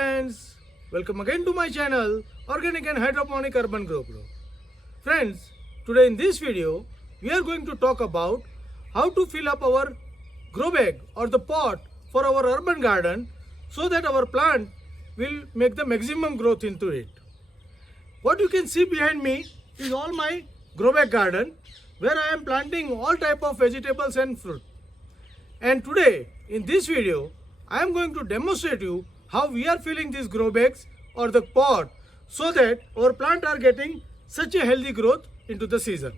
friends, welcome again to my channel Organic and Hydroponic Urban Grow Pro. Friends, today in this video we are going to talk about how to fill up our grow bag or the pot for our urban garden so that our plant will make the maximum growth into it. What you can see behind me is all my grow bag garden where I am planting all type of vegetables and fruit. And today in this video I am going to demonstrate you how we are filling these grow bags or the pot so that our plant are getting such a healthy growth into the season.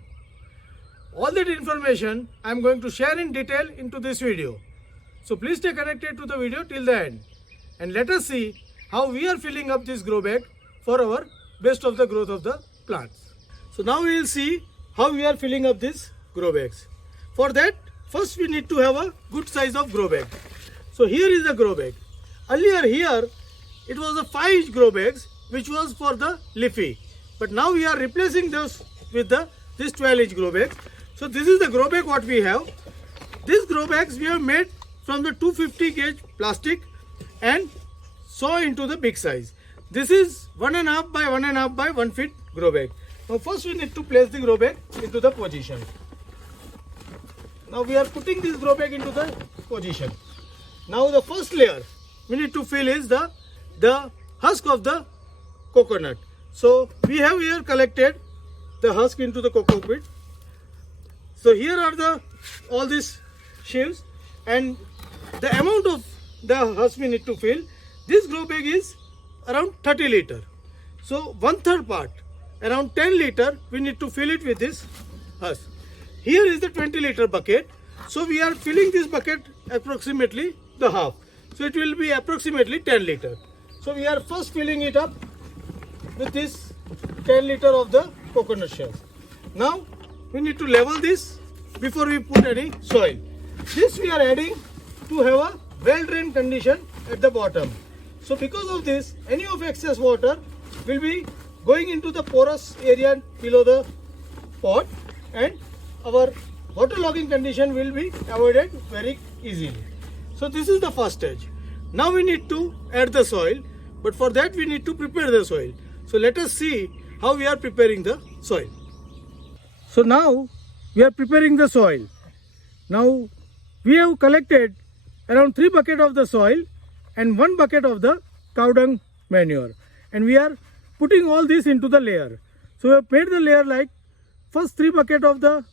All that information I am going to share in detail into this video. So please stay connected to the video till the end and let us see how we are filling up this grow bag for our best of the growth of the plants. So now we will see how we are filling up these grow bags. For that, first we need to have a good size of grow bag. So here is the grow bag. Earlier here it was a 5-inch grow bags which was for the leafy, but now we are replacing those with this 12-inch grow bag. So this is the grow bag what we have. These grow bags we have made from the 250 gauge plastic and saw into the big size. This is 1.5 by 1.5 by 1 feet grow bag. Now first we need to place the grow bag into the position. Now we are putting this grow bag into the position. Now the first layer we need to fill is the husk of the coconut. So we have here collected the husk into the cocoa pit. So here are all these sheaves and the amount of the husk we need to fill. This grow bag is around 30 liter. So 1/3 part, around 10 liter we need to fill it with this husk. Here is the 20 liter bucket. So we are filling this bucket approximately the half. So it will be approximately 10 liter. So we are first filling it up with this 10 liter of the coconut shells. Now we need to level this before we put any soil. This we are adding to have a well drained condition at the bottom. So because of this, any of excess water will be going into the porous area below the pot and our waterlogging condition will be avoided very easily. So this is the first stage. Now we need to add the soil, but for that we need to prepare the soil. So let us see how we are preparing the soil. So now we are preparing the soil. Now we have collected around 3 buckets of the soil and 1 bucket of the cow dung manure, and we are putting all this into the layer. So we have made the layer like first 3 buckets of the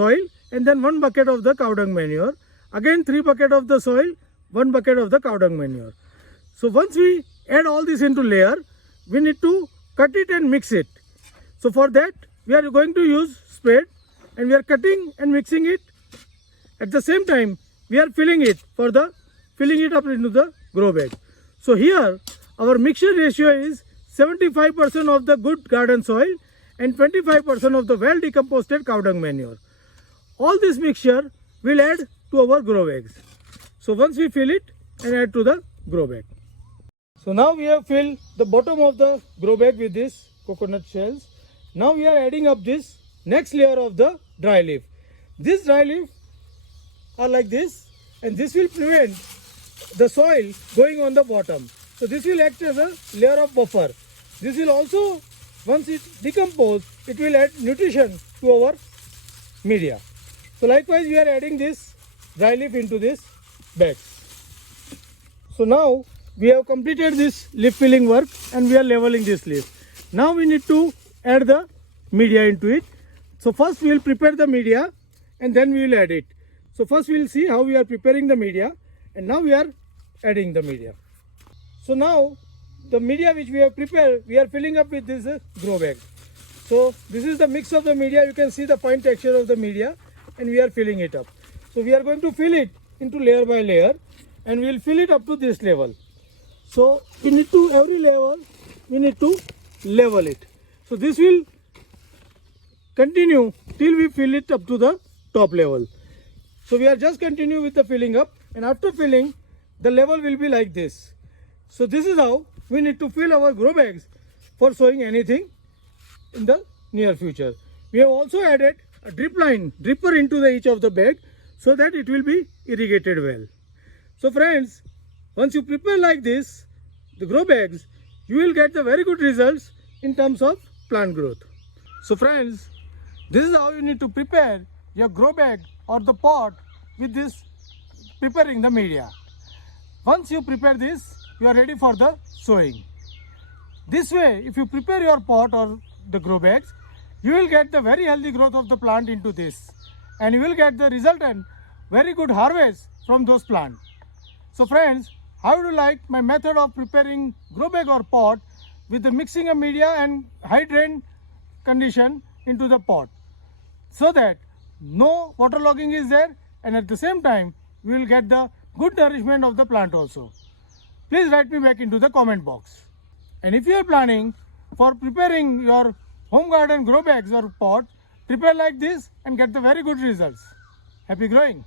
soil and then 1 bucket of the cow dung manure, again 3 buckets of the soil, 1 bucket of the cow dung manure. So once we add all this into layer, we need to cut it and mix it. So for that we are going to use spade and we are cutting and mixing it. At the same time we are filling it up into the grow bag. So here our mixture ratio is 75% of the good garden soil and 25% of the well decomposed cow dung manure. All this mixture will add to our grow bags. So once we fill it and add to the grow bag. So now we have filled the bottom of the grow bag with this coconut shells. Now we are adding up this next layer of the dry leaf. This dry leaf are like this, and this will prevent the soil going on the bottom. So this will act as a layer of buffer. This will also, once it decomposes, it will add nutrition to our media. So likewise we are adding this dry leaf into this bag. So now we have completed this leaf filling work and we are leveling this leaf. Now we need to add the media into it. So first we will prepare the media and then we will add it. So first we will see how we are preparing the media, and now we are adding the media. So now the media which we have prepared, we are filling up with this grow bag. So this is the mix of the media. You can see the fine texture of the media and we are filling it up. So we are going to fill it into layer by layer and we will fill it up to this level. So we need to, every level we need to level it. So this will continue till we fill it up to the top level. So we are just continue with the filling up, and after filling the level will be like this. So this is how we need to fill our grow bags for sowing anything in the near future. We have also added a dripper into each of the bag so that it will be irrigated well. So friends, once you prepare like this, the grow bags, you will get the very good results in terms of plant growth. So friends, this is how you need to prepare your grow bag or the pot with this preparing the media. Once you prepare this, you are ready for the sowing. This way, if you prepare your pot or the grow bags, you will get the very healthy growth of the plant into this, and you will get the resultant very good harvest from those plants. So friends, how do you like my method of preparing grow bag or pot with the mixing of media and high drain condition into the pot, so that no waterlogging is there, and at the same time we will get the good nourishment of the plant also. Please write me back into the comment box. And if you are planning for preparing your home garden grow bags or pot, prepare like this and get the very good results. Happy growing!